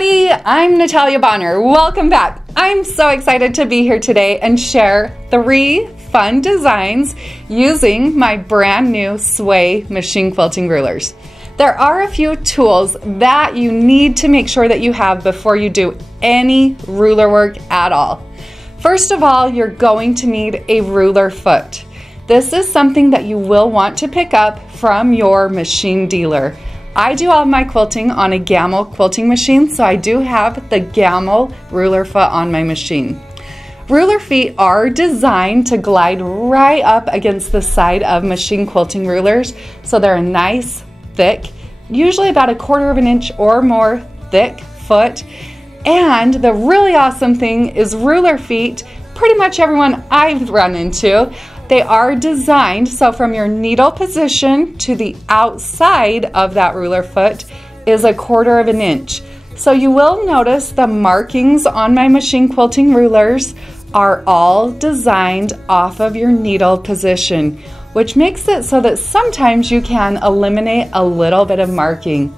everybody, I'm Natalia Bonner. Welcome back. I'm so excited to be here today and share 3 fun designs using my brand new Sway machine quilting rulers. There are a few tools that you need to make sure that you have before you do any ruler work at all. First of all, you're going to need a ruler foot. This is something that you will want to pick up from your machine dealer. I do all of my quilting on a Gamel quilting machine, so I do have the Gamel ruler foot on my machine. Ruler feet are designed to glide right up against the side of machine quilting rulers, so they're a nice, thick, usually about 1/4 of an inch or more thick foot. And the really awesome thing is ruler feet, pretty much everyone I've run into, they are designed so from your needle position to the outside of that ruler foot is 1/4 of an inch. So you will notice the markings on my machine quilting rulers are all designed off of your needle position, which makes it so that sometimes you can eliminate a little bit of marking.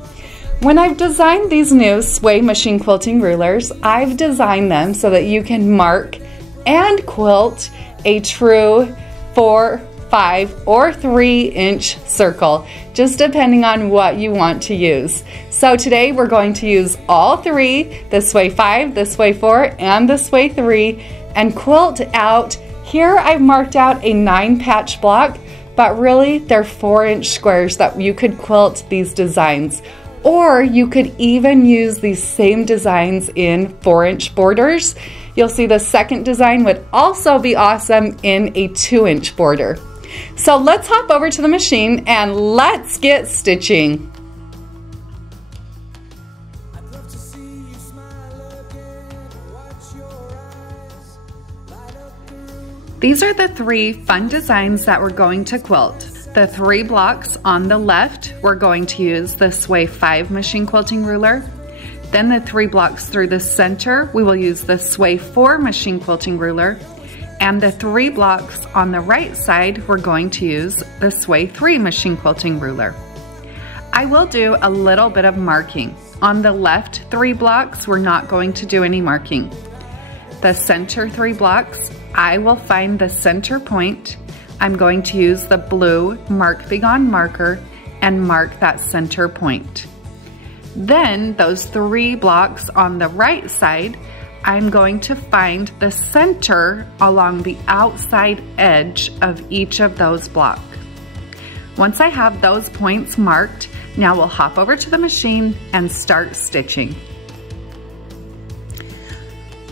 When I've designed these new Sway machine quilting rulers, I've designed them so that you can mark and quilt a true 4, 5, or 3-inch circle, just depending on what you want to use. So today we're going to use all 3, the Sway 5, the Sway 4, and the Sway 3, and quilt out. Here I've marked out a 9-patch block, but really they're 4-inch squares that you could quilt these designs. Or you could even use these same designs in 4-inch borders. You'll see the second design would also be awesome in a 2-inch border. So let's hop over to the machine and let's get stitching. These are the 3 fun designs that we're going to quilt. The 3 blocks on the left, we're going to use the Sway 5 machine quilting ruler. Then the 3 blocks through the center, we will use the Sway 4 machine quilting ruler. And the 3 blocks on the right side, we're going to use the Sway 3 machine quilting ruler. I will do a little bit of marking. On the left 3 blocks, we're not going to do any marking. The center 3 blocks, I will find the center point. I'm going to use the blue Mark Big On marker and mark that center point. Then those 3 blocks on the right side, I'm going to find the center along the outside edge of each of those blocks. Once I have those points marked, now we'll hop over to the machine and start stitching.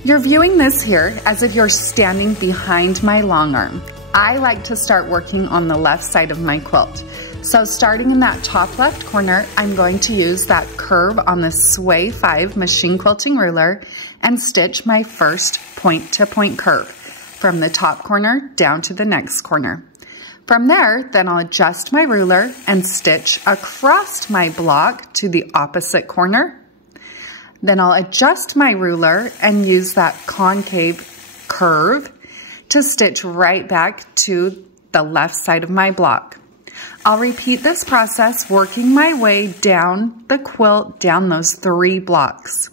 You're viewing this here as if you're standing behind my long arm. I like to start working on the left side of my quilt. So starting in that top left corner, I'm going to use that curve on the Sway 5 machine quilting ruler and stitch my first point-to-point curve from the top corner down to the next corner. From there, then I'll adjust my ruler and stitch across my block to the opposite corner. Then I'll adjust my ruler and use that concave curve to stitch right back to the left side of my block. I'll repeat this process working my way down the quilt, down those 3 blocks.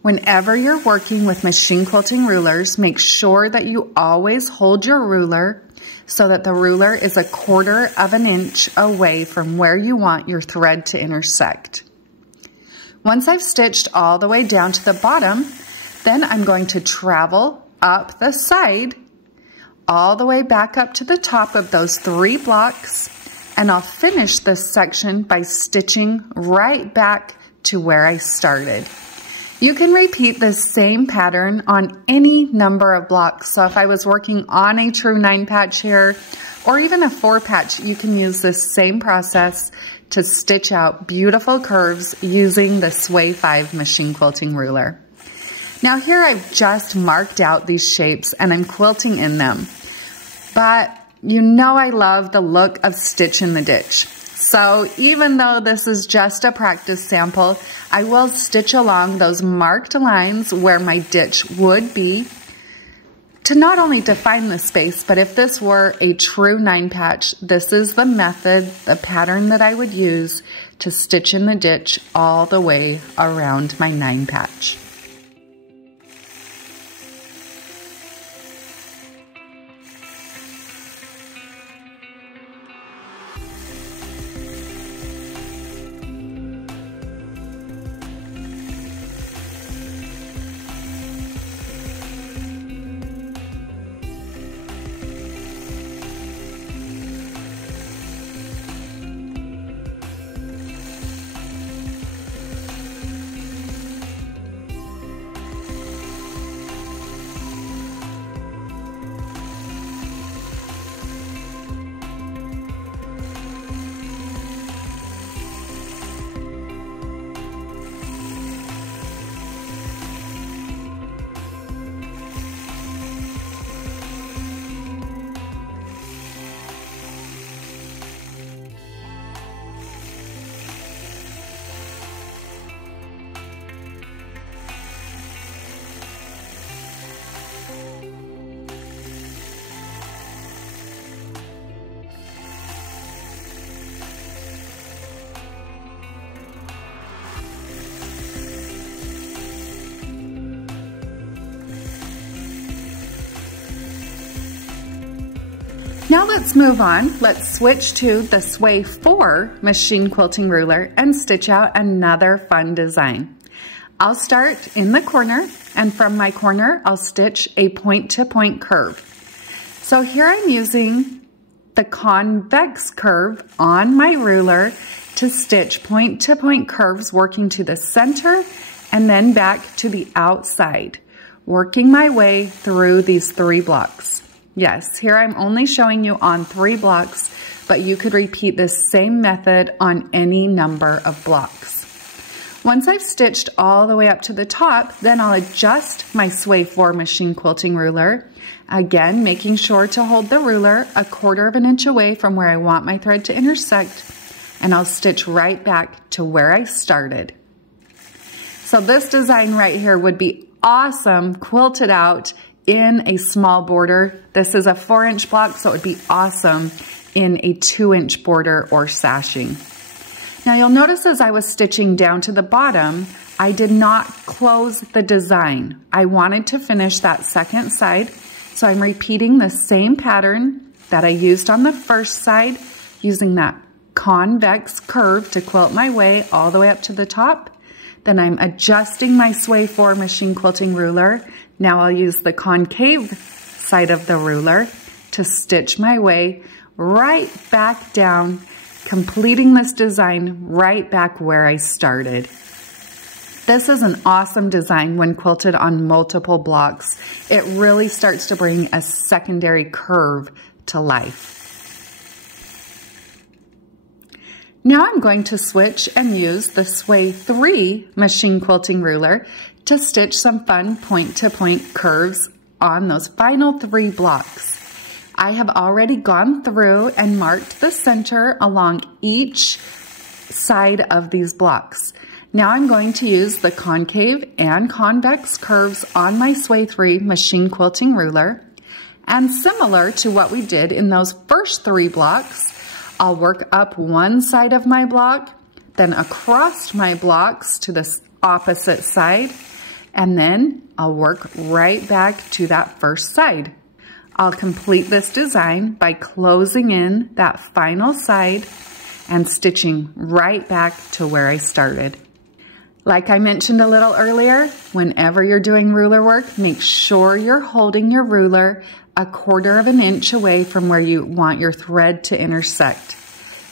Whenever you're working with machine quilting rulers, make sure that you always hold your ruler so that the ruler is 1/4 of an inch away from where you want your thread to intersect. Once I've stitched all the way down to the bottom, then I'm going to travel up the side all the way back up to the top of those 3 blocks, and I'll finish this section by stitching right back to where I started. You can repeat the same pattern on any number of blocks. So if I was working on a true 9-patch here, or even a 4-patch, you can use this same process to stitch out beautiful curves using the Sway 5 machine quilting ruler. Now here I've just marked out these shapes and I'm quilting in them. But you know I love the look of Stitch in the Ditch. So even though this is just a practice sample, I will stitch along those marked lines where my ditch would be to not only define the space, but if this were a true 9-patch, this is the method, the pattern that I would use to stitch in the ditch all the way around my 9 patch. Now let's move on. Let's switch to the Sway 4 machine quilting ruler and stitch out another fun design. I'll start in the corner, and from my corner, I'll stitch a point-to-point curve. So here I'm using the convex curve on my ruler to stitch point-to-point curves, working to the center and then back to the outside, working my way through these 3 blocks. Yes, here I'm only showing you on 3 blocks, but you could repeat this same method on any number of blocks. Once I've stitched all the way up to the top, then I'll adjust my Sway 4 machine quilting ruler. Again, making sure to hold the ruler 1/4 inch away from where I want my thread to intersect, and I'll stitch right back to where I started. So this design right here would be awesome quilted out in a small border. This is a 4-inch block, so it would be awesome in a 2-inch border or sashing. Now you'll notice as I was stitching down to the bottom, I did not close the design. I wanted to finish that second side, so I'm repeating the same pattern that I used on the first side, using that convex curve to quilt my way all the way up to the top. Then I'm adjusting my Sway 4 machine quilting ruler. Now I'll use the concave side of the ruler to stitch my way right back down, completing this design right back where I started. This is an awesome design when quilted on multiple blocks. It really starts to bring a secondary curve to life. Now I'm going to switch and use the Sway 3 machine quilting ruler to stitch some fun point-to-point curves on those final 3 blocks. I have already gone through and marked the center along each side of these blocks. Now I'm going to use the concave and convex curves on my Sway 3 machine quilting ruler. And similar to what we did in those first 3 blocks, I'll work up one side of my block, then across my blocks to the opposite side, and then I'll work right back to that first side. I'll complete this design by closing in that final side and stitching right back to where I started. Like I mentioned a little earlier, whenever you're doing ruler work, make sure you're holding your ruler 1/4 inch away from where you want your thread to intersect.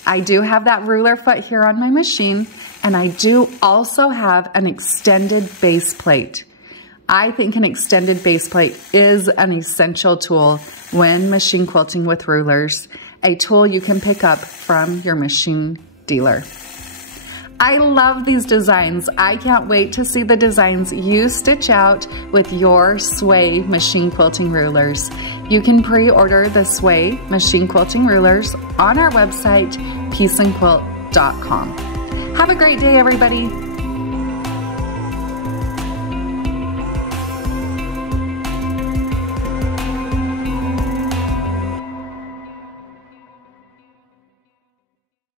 I do have that ruler foot here on my machine, and I do also have an extended base plate. I think an extended base plate is an essential tool when machine quilting with rulers, a tool you can pick up from your machine dealer. I love these designs. I can't wait to see the designs you stitch out with your Sway machine quilting rulers. You can pre-order the Sway machine quilting rulers on our website, peaceandquilt.com. Have a great day, everybody.